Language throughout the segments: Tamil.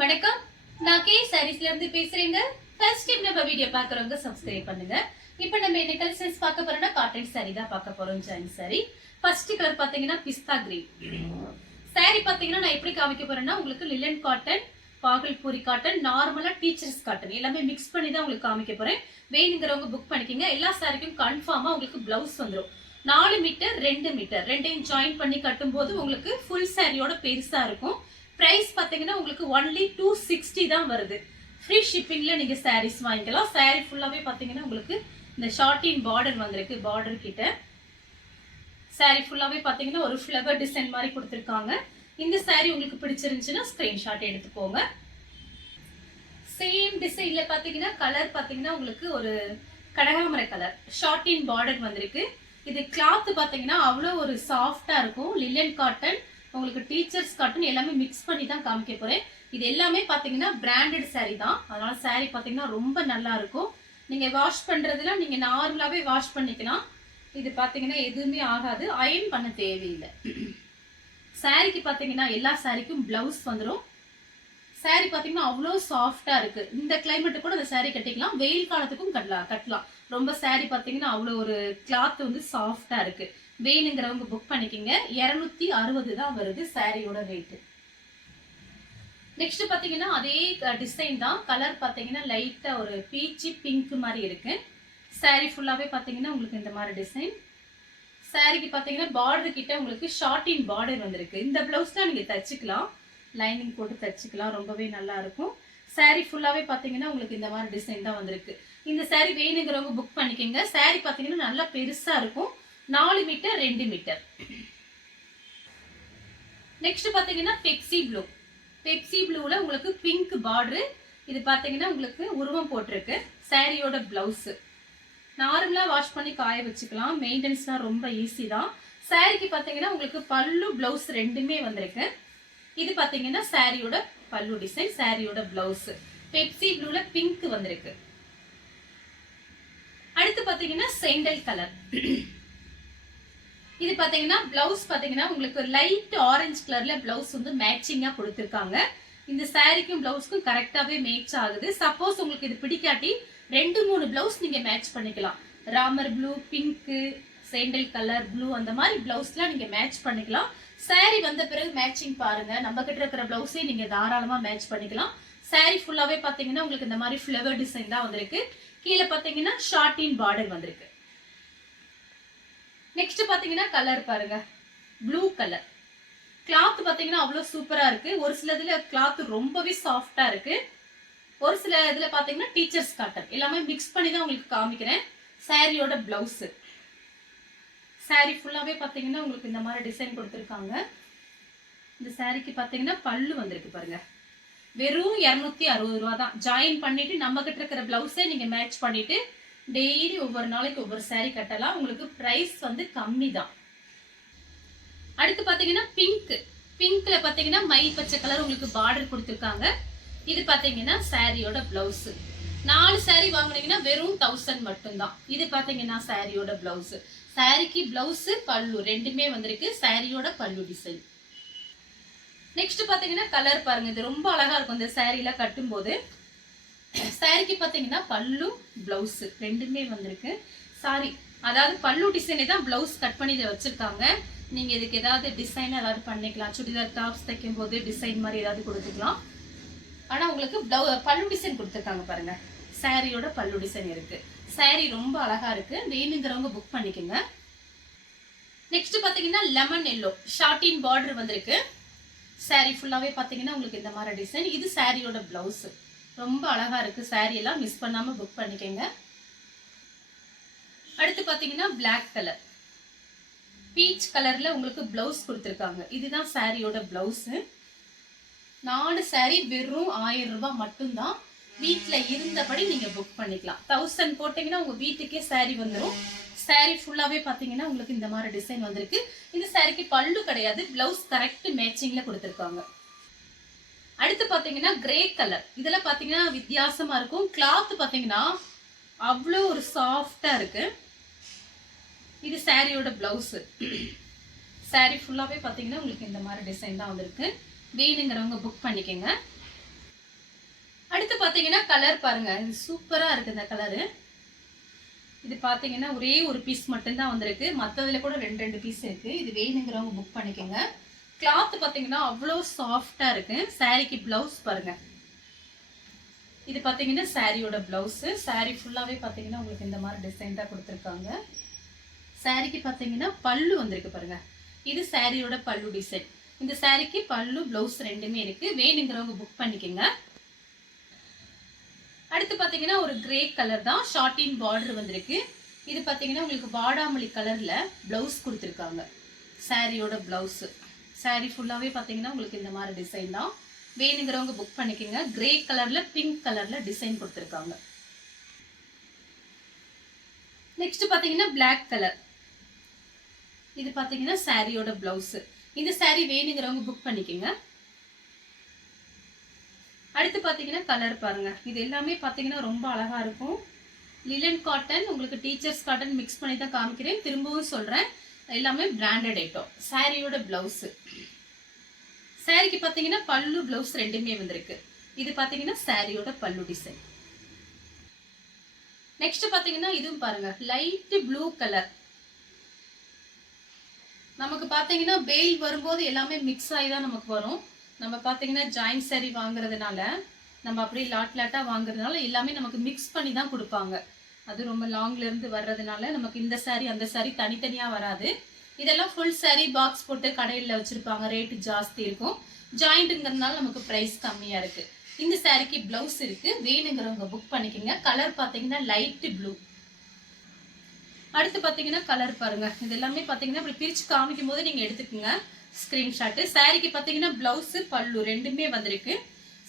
வணக்கம், நான் கே சாரீஸ்ல இருந்து பேசுறேங்க. ஃபர்ஸ்ட் டைம் நம்ம வீடியோ பார்க்கறவங்க சப்ஸ்கிரைப் பண்ணுங்க. இப்போ நம்ம என்ன கலெக்ஷன்ஸ் பார்க்க போறோம்னா காட்டன் சாரி தான் பார்க்க போறோம். ஜாயின் சாரி ஃபர்ஸ்ட் கலர் பாத்தீங்கன்னா பிஸ்தா கிரீன் சாரி. பாத்தீங்கன்னா நான் எப்படி காமிக்க போறேன்னா உங்களுக்கு லிலன் காட்டன், பாகல்பூரி காட்டன், நார்மலா டீச்சர்ஸ் காட்டன் எல்லாமே மிக்ஸ் பண்ணி தான் உங்களுக்கு காமிக்க போறேன். வேணுங்கிறவங்க புக் பண்ணிக்கங்க. எல்லா சாரிக்கும் கன்ஃபார்மா உங்களுக்கு பிளவுஸ் வந்துடும். 4 மீட்டர் 2 மீட்டர் ரெண்டையும் ஜாயின் பண்ணி கட்டும் போது உங்களுக்கு ஃபுல் சாரியோட பெருசா இருக்கும். பிரைஸ் பாத்தீங்கன்னா உங்களுக்கு ஒன்லி 260 தான் வருது. ஃப்ரீ ஷிப்பிங்ல நீங்க சாரீஸ் வாங்கிக்கலாம். சாரி ஃபுல்லாவே பாத்தீங்கன்னா உங்களுக்கு இந்த ஷார்ட்டின் பார்டர் வந்திருக்கு. பார்டர் கிட்ட சாரி ஃபுல்லாவே பாத்தீங்கன்னா ஒரு ஃப்ளவர் டிசைன் மாதிரி கொடுத்துருக்காங்க. இந்த சாரி உங்களுக்கு பிடிச்சிருந்துச்சுன்னா ஸ்கிரீன்ஷாட் எடுத்துக்கோங்க. சேம் டிசைன்ல பாத்தீங்கன்னா கலர் பாத்தீங்கன்னா உங்களுக்கு ஒரு கடகாமரை கலர் ஷார்ட்டின் பார்டர் வந்திருக்கு. இது கிளாத் பாத்தீங்கன்னா அவ்வளோ ஒரு சாஃப்டா இருக்கும். லிலன் காட்டன், உங்களுக்கு டீச்சர்ஸ் காட்டன் எல்லாமே மிக்ஸ் பண்ணி தான் காமிக்க போறேன். இது எல்லாமே பாத்தீங்கன்னா பிராண்டட் சாரி தான். அதனால சாரி பாத்தீங்கன்னா ரொம்ப நல்லா இருக்கும். நீங்க வாஷ் பண்றதுல நீங்க நார்மலாவே வாஷ் பண்ணிக்கலாம். இது பாத்தீங்கன்னா எதுவுமே ஆகாது, அயர்ன் பண்ண தேவையில்லை. சாரிக்கு பாத்தீங்கன்னா எல்லா சாரிக்கும் பிளவுஸ் வந்துடும். சாரி பாத்தீங்கன்னா அவ்வளோ சாஃப்டா இருக்கு. இந்த கிளைமேட்டு கூட இந்த சாரி கட்டிக்கலாம், வெயில் காலத்துக்கும் கட்டலாம். ரொம்ப சாரி பாத்தீங்கன்னா அவ்வளோ ஒரு கிளாத் வந்து சாஃப்டா இருக்கு. வேணுங்கிறவங்க புக் பண்ணிக்கங்க. 260 தான் வருது சாரியோட ரேட்டு. நெக்ஸ்ட் பாத்தீங்கன்னா அதே டிசைன் தான். கலர் பாத்தீங்கன்னா லைட்டா ஒரு பீச்சி பிங்க் மாதிரி இருக்கு. சாரி ஃபுல்லாவே பாத்தீங்கன்னா உங்களுக்கு இந்த மாதிரி டிசைன். சாரிக்கு பாத்தீங்கன்னா பார்டர் கிட்ட உங்களுக்கு ஷார்ட்டின் பார்டர் வந்திருக்கு. இந்த பிளவுஸ்லாம் நீங்க தச்சுக்கலாம், லைனிங் போட்டு தச்சுக்கலாம், ரொம்பவே நல்லா இருக்கும். சாரி ஃபுல்லாவே பாத்தீங்கன்னா உங்களுக்கு இந்த மாதிரி டிசைன் தான் வந்திருக்கு. இந்த சாரி வேணுங்கிறவங்க புக் பண்ணிக்கங்க. சாரி பாத்தீங்கன்னா நல்லா பெருசா இருக்கும். 4 மீட்டர் 2 மீட்டர். நெக்ஸ்ட் பாத்தீங்கன்னா பெப்சி ப்ளூ. பெப்சி ப்ளூல உங்களுக்கு பிங்க் பார்டர். இது பாத்தீங்கன்னா உங்களுக்கு உருவம் போட்டிருக்கு. சாரியோட பிளவுஸ் நார்மலா வாஷ் பண்ணி காய வச்சுக்கலாம். மெயின்டெனன்ஸ்லாம் ரொம்ப ஈஸி தான். சாரிக்கு பாத்தீங்கன்னா உங்களுக்கு பல்லு பிளவுஸ் ரெண்டுமே வந்திருக்கு. இது பாத்தீங்கன்னா சாரியோட பல்லு டிசைன், சாரியோட பிளவுஸ் பெப்சி ப்ளூல பிங்க் வந்திருக்கு. அடுத்து பாத்தீங்கன்னா செண்டல் கலர். இது பாத்தீங்கன்னா பிளவுஸ் பாத்தீங்கன்னா உங்களுக்கு லைட் ஆரஞ்சு கலர்ல பிளவுஸ் வந்து மேட்சிங்கா கொடுத்திருக்காங்க. இந்த சாரிக்கும் பிளவுஸ்க்கும் கரெக்டாவே மேட்ச் ஆகுது. சப்போஸ் உங்களுக்கு இது பிடிக்காட்டி 2-3 பிளவுஸ் நீங்க மேட்ச் பண்ணிக்கலாம். Ramar blue, pink, sandal colour, blue அந்த மாதிரி பிளவுஸ்லாம் நீங்க மேட்ச் பண்ணிக்கலாம். சாரி வந்த பிறகு மேட்சிங் பாருங்க. நம்ம கிட்ட இருக்கிற பிளவுஸே நீங்க தாராளமா மேட்ச் பண்ணிக்கலாம். சாரி ஃபுல்லாவே பாத்தீங்கன்னா உங்களுக்கு இந்த மாதிரி ஃபிளவர் டிசைன் தான் வந்திருக்கு. கீழே பாத்தீங்கன்னா ஷார்ட்டின் பார்டர் வந்திருக்கு. நெக்ஸ்ட் பாத்தீங்கன்னா கலர் பாருங்க, ப்ளூ கலர். கிளாத் பாத்தீங்கன்னா அவ்வளவு சூப்பரா இருக்கு. ஒரு சில இதுல கிளாத் ரொம்பவே சாஃப்டா இருக்கு. ஒரு சில இதுல பாத்தீங்கன்னா டீச்சர்ஸ் காட்டன் எல்லாமே மிக்ஸ் பண்ணி தான் உங்களுக்கு காமிக்கிறேன். சாரியோட பிளவுஸ் சாரி ஃபுல்லாவே பாத்தீங்கன்னா உங்களுக்கு இந்த மாதிரி டிசைன் கொடுத்திருக்காங்க. இந்த சாரிக்கு பாத்தீங்கன்னா பல்லு வந்திருக்கு பாருங்க. வெறும் 260 ரூபா தான். ஜாயின் பண்ணிட்டு நம்ம கிட்ட இருக்கிற பிளவுஸே நீங்க மேட்ச் பண்ணிட்டு டெய்லி ஒவ்வொரு நாளைக்கு ஒவ்வொரு சாரி கட்டலாம். உங்களுக்கு பிரைஸ் வந்து கம்மி தான். அடுத்து பாத்தீங்கன்னா பிங்க். பிங்க்ல பாத்தீங்கன்னா மயில் பச்சை கலர் உங்களுக்கு பார்டர் கொடுத்திருக்காங்க. இது பாத்தீங்கன்னா சாரியோட பிளவுஸ். 4 சாரி வாங்குனீங்கன்னா வெறும் 1000 மட்டும்தான். இது பாத்தீங்கன்னா சாரியோட பிளவுஸ். சாரிக்கு பிளவுஸ் பல்லு ரெண்டுமே வந்திருக்கு. சாரியோட பல்லு டிசைன். நெக்ஸ்ட் பாத்தீங்கன்னா கலர் பாருங்க. இது ரொம்ப அழகா இருக்கும் இந்த சாரியில கட்டும் போது. சாரிக்கு பாத்தீங்கன்னா பல்லு பிளவுஸ் ரெண்டுமே வந்திருக்கு. சாரி அதாவது பல்லு டிசைனே தான் பிளவுஸ் கட் பண்ணி இதை வச்சிருக்காங்க. நீங்க இதுக்கு ஏதாவது டிசைன் ஏதாவது பண்ணிக்கலாம். சுடிதார் டாப்ஸ் தைக்கும் போது டிசைன் மாதிரி ஏதாவது கொடுத்துக்கலாம். ஆனா உங்களுக்கு பல்லு டிசைன் கொடுத்துருக்காங்க பாருங்க. சாரியோட பல்லு டிசைன் இருக்கு. சாரி ரொம்ப அழகா இருக்கு. வேணுங்கிறவங்க புக் பண்ணிக்கோங்க. நெக்ஸ்ட் பாத்தீங்கன்னா லெமன் எல்லோ ஷார்ட்டின் பார்டர் வந்திருக்கு. சாரி ஃபுல்லாவே பாத்தீங்கன்னா உங்களுக்கு இந்த மாதிரி டிசைன். இது சாரியோட பிளவுஸ். ரொம்ப அழகா இருக்கு. சாரி எல்லாம் மிஸ் பண்ணாம புக் பண்ணிக்கங்க. அடுத்து பாத்தீங்கன்னா பிளாக் கலர், பீச் கலர்ல உங்களுக்கு பிளவுஸ் கொடுத்திருக்காங்க. இதுதான் சாரியோட பிளவுஸ். 4 சாரி வெறும் 1000 ரூபாய் மட்டும்தான். வீட்டுல இருந்தபடி நீங்க புக் பண்ணிக்கலாம். 1000 போட்டீங்கன்னா உங்க வீட்டுக்கே சாரி வந்துடும். சாரி ஃபுல்லாவே பாத்தீங்கன்னா உங்களுக்கு இந்த மாதிரி டிசைன் வந்திருக்கு. இந்த சாரிக்கு பல்லு கிடையாது, பிளவுஸ் கரெக்ட் மேட்சிங்ல கொடுத்திருக்காங்க. அடுத்து பாத்தீங்கன்னா கிரே கலர். இதெல்லாம் பாத்தீங்கன்னா வித்தியாசமா இருக்கும். கிளாத் பாத்தீங்கன்னா அவ்வளோ ஒரு சாஃப்டா இருக்கு. இது சாரியோட பிளவுஸ். சாரி ஃபுல்லாவே பாத்தீங்கன்னா உங்களுக்கு இந்த மாதிரி டிசைன் தான் வந்திருக்கு. வேணுங்கிறவங்க புக் பண்ணிக்கங்க. அடுத்து பாத்தீங்கன்னா கலர் பாருங்க, இது சூப்பரா இருக்கு இந்த கலரு. இது பாத்தீங்கன்னா ஒரே ஒரு பீஸ் மட்டும்தான் வந்திருக்கு, மற்றதுல கூட 2 பீஸ் இருக்கு. இது வேணுங்கிறவங்க புக் பண்ணிக்கோங்க. கிளாத் பாத்தீங்கன்னா அவ்வளோ சாஃப்டா இருக்கு. சாரிக்கு பிளவுஸ் பாருங்க, இது பாத்தீங்கன்னா சாரியோட பிளவுஸ். சாரி ஃபுல்லாவே பாத்தீங்கன்னா உங்களுக்கு இந்த மாதிரி டிசைன் தான் கொடுத்துருக்காங்க. சாரிக்கு பாத்தீங்கன்னா பல்லு வந்திருக்கு பாருங்க, இது சாரியோட பல்லு டிசைன். இந்த சாரிக்கு பல்லு பிளவுஸ் ரெண்டுமே இருக்கு, வேணுங்கிறவங்க புக் பண்ணிக்கோங்க. அடுத்து பாத்தீங்கன்னா ஒரு கிரே கலர் தான், ஷார்டின் பார்டர் வந்திருக்கு. இது பாத்தீங்கன்னா உங்களுக்கு வாடாமல்லி கலர்ல பிளவுஸ் கொடுத்துருக்காங்க. சாரியோட பிளவுஸ். சாரி ஃபுல்லாவே பாத்தீங்கன்னா உங்களுக்கு இந்த மாதிரி டிசைன் தான், வேணுங்கிறவங்க புக் பண்ணிக்கோங்க. கிரே கலர்ல பிங்க் கலர்ல டிசைன் கொடுத்துருக்காங்க. நெக்ஸ்ட் பாத்தீங்கன்னா பிளாக் கலர். இது பாத்தீங்கன்னா சாரியோட பிளவுஸ். இந்த சாரி வேணுங்கிறவங்க புக் பண்ணிக்கோங்க. அடுத்து பாத்தீங்கன்னா கலர் பாருங்க, இது எல்லாமே பாத்தீங்கன்னா ரொம்ப அழகா இருக்கும். லிலன் காட்டன், உங்களுக்கு டீச்சர்ஸ் காட்டன் மிக்ஸ் பண்ணி தான் காமிக்கிறேன். திரும்பவும் சொல்றேன், எல்லாமே பிராண்டட் ஐட்டம். சாரியோட பிளவுஸ். சாரிக்கு பாத்தீங்கன்னா பல்லு பிளவுஸ் ரெண்டுமே வந்திருக்கு. இது பாத்தீங்கன்னா சாரியோட பல்லு டிசைன். நெக்ஸ்ட் பாத்தீங்கன்னா இதுவும் பாருங்க, லைட் ப்ளூ கலர். நமக்கு பாத்தீங்கன்னா பெயில் வரும்போது எல்லாமே மிக்ஸ் ஆகி தான் நமக்கு வரும். நம்ம பாத்தீங்கன்னா ஜாயிண்ட் சாரி வாங்குறதுனால, நம்ம அப்படியே லாட்டா வாங்குறதுனால எல்லாமே நமக்கு மிக்ஸ் பண்ணி தான் கொடுப்பாங்க. அது ரொம்ப லாங்ல இருந்து வர்றதுனால நமக்கு இந்த சாரி அந்த சாரி தனித்தனியா வராது. இதெல்லாம் ஃபுல் சாரி பாக்ஸ் போட்டு கடையில் வச்சிருப்பாங்க, ரேட்டு ஜாஸ்தி இருக்கும். ஜாயிண்ட்ங்கிறதுனால நமக்கு பிரைஸ் கம்மியா இருக்கு. இந்த சாரிக்கு பிளவுஸ் இருக்கு, வேணுங்கிறவங்க புக் பண்ணிக்கோங்க. கலர் பாத்தீங்கன்னா லைட் ப்ளூ. அடுத்து பாத்தீங்கன்னா கலர் பாருங்க, இது எல்லாமே பாத்தீங்கன்னா இப்படி பிரிச்சு காமிக்கும் போது நீங்க எடுத்துக்கோங்க ஸ்கிரீன்ஷாட். சாரிக்கு பாத்தீங்கன்னா பிளவுஸ் பல்லு ரெண்டுமே வந்திருக்கு.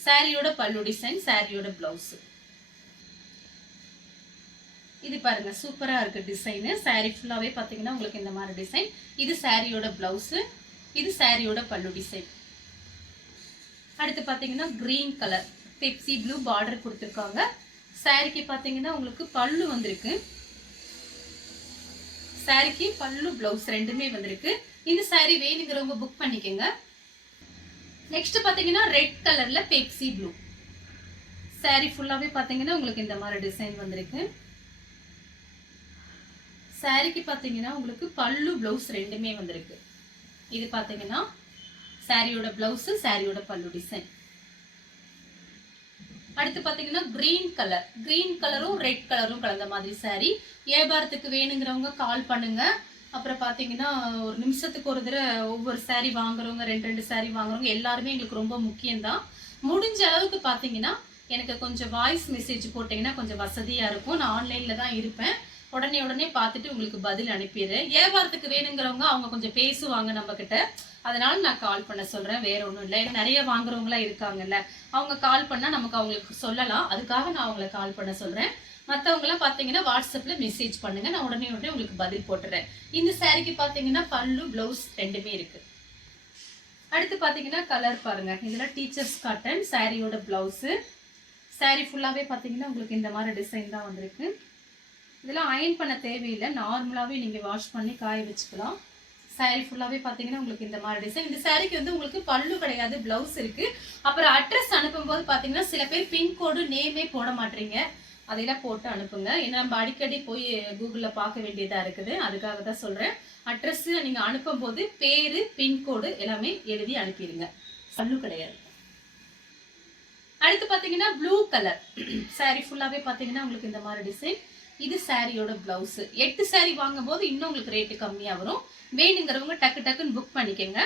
சாரியோட பல்லு டிசைன், சாரியோட பிளவுஸ். இது பாருங்க சூப்பரா இருக்கு டிசைன். சாரி ஃபுல்லாவே பாத்தீங்கன்னா உங்களுக்கு இந்த மாதிரி டிசைன். இது சாரியோட பிளவுஸ், இது சாரியோட பல்லு டிசைன். அடுத்து பாத்தீங்கன்னா green colour, Pepsi blue border கொடுத்துருக்காங்க. சாரிக்கு பாத்தீங்கன்னா உங்களுக்கு பல்லு வந்திருக்கு. சாரிக்கு பல்லு பிளவுஸ் ரெண்டுமே வந்திருக்கு. இந்த சாரி வேணுங்கிறவங்க புக் பண்ணிக்கோங்க. நெக்ஸ்ட் பாத்தீங்கன்னா ரெட் கலர்ல பெப்சி ப்ளூ. சாரி ஃபுல்லாவே பாத்தீங்கன்னா உங்களுக்கு இந்த மாதிரி டிசைன் வந்திருக்கு. சாரிக்கு பாத்தீங்கன்னா உங்களுக்கு பல்லு பிளவுஸ் ரெண்டுமே வந்திருக்கு. இது பாத்தீங்கன்னா சாரியோட பிளவுஸ், சாரியோட பல்லு டிசைன். அடுத்து பாத்தீங்கன்னா கிரீன் கலர், கிரீன் கலரும் ரெட் கலரும் கலந்த மாதிரி சாரி. வியாபாரத்துக்கு வேணுங்கிறவங்க கால் பண்ணுங்க. அப்புறம் பாத்தீங்கன்னா ஒரு நிமிஷத்துக்கு ஒரு தடவை ஒவ்வொரு சாரி வாங்குறவங்க, 2 சாரி வாங்குறவங்க எல்லாருமே எங்களுக்கு ரொம்ப முக்கியம்தான். முடிஞ்ச அளவுக்கு பாத்தீங்கன்னா எனக்கு கொஞ்சம் வாய்ஸ் மெசேஜ் போட்டீங்கன்னா கொஞ்சம் வசதியா இருக்கும். நான் ஆன்லைன்ல தான் இருப்பேன், உடனே பார்த்துட்டு உங்களுக்கு பதில் அனுப்பிடுறேன். வியாபாரத்துக்கு வேணுங்கிறவங்க அவங்க கொஞ்சம் பேசுவாங்க நம்ம கிட்ட, அதனால நான் கால் பண்ண சொல்றேன், வேற ஒன்றும் இல்லை. நிறைய வாங்குறவங்களா இருக்காங்கல்ல, அவங்க கால் பண்ணா நமக்கு அவங்களுக்கு சொல்லலாம், அதுக்காக நான் அவங்களை கால் பண்ண சொல்றேன். மற்றவங்க எல்லாம் பாத்தீங்கன்னா வாட்ஸ்அப்ல மெசேஜ் பண்ணுங்க, நான் உடனே உங்களுக்கு பதில் போட்டுறேன். இந்த சாரிக்கு பாத்தீங்கன்னா பல்லு பிளவுஸ் ரெண்டுமே இருக்கு. அடுத்து பாத்தீங்கன்னா கலர் பாருங்க, இதெல்லாம் டீச்சர்ஸ் காட்டன். சாரியோட பிளவுஸ். சாரி ஃபுல்லாவே பாத்தீங்கன்னா உங்களுக்கு இந்த மாதிரி டிசைன் தான் வந்திருக்கு. இதெல்லாம் அயன் பண்ண தேவையில்லை, நார்மலாவே நீங்க வாஷ் பண்ணி காய வச்சுக்கலாம். சாரி ஃபுல்லாவே பாத்தீங்கன்னா உங்களுக்கு இந்த மாதிரி டிசைன். இந்த சாரிக்கு வந்து உங்களுக்கு பல்லு கிடையாது, பிளவுஸ் இருக்கு. அப்புறம் அட்ரஸ் அனுப்பும்போது பாத்தீங்கன்னா சில பேர் பின்கோடு நேமே போட மாட்டீங்க, அதெல்லாம் போட்டு அனுப்புங்க. ஏன்னா நம்ம அடிக்கடி போய் கூகுள்ல பார்க்க வேண்டியதா இருக்குது, அதுக்காக தான் சொல்றேன். அட்ரஸ் நீங்க அனுப்பும் போது பேரு பின்கோடு எல்லாமே எழுதி அனுப்பிடுங்க, பல்லு கிடையாது. அடுத்து பாத்தீங்கன்னா ப்ளூ கலர். சாரி ஃபுல்லாவே பாத்தீங்கன்னா உங்களுக்கு இந்த மாதிரி டிசைன். இது சாரியோட பிளவுஸ். 8 சாரி வாங்கும் போது இன்னும் உங்களுக்கு ரேட்டு கம்மியா வரும். வேணுங்கிறவங்க டக்குன்னு புக் பண்ணிக்கோங்க.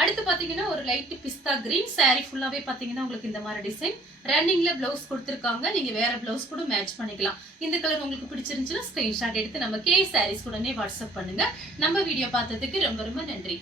அடுத்து பாத்தீங்கன்னா ஒரு லைட் பிஸ்தா கிரீன். சாரி ஃபுல்லாவே பாத்தீங்கன்னா உங்களுக்கு இந்த மாதிரி டிசைன். ரன்னிங்ல பிளவுஸ் கொடுத்துருக்காங்க, நீங்க வேற பிளவுஸ் கூட மேட்ச் பண்ணிக்கலாம். இந்த கலர் உங்களுக்கு பிடிச்சிருந்துச்சுன்னா ஸ்கிரீன்ஷாட் எடுத்து நம்ம கே சாரீஸ் உடனே வாட்ஸ்அப் பண்ணுங்க. நம்ம வீடியோ பார்த்ததுக்கு ரொம்ப நன்றி.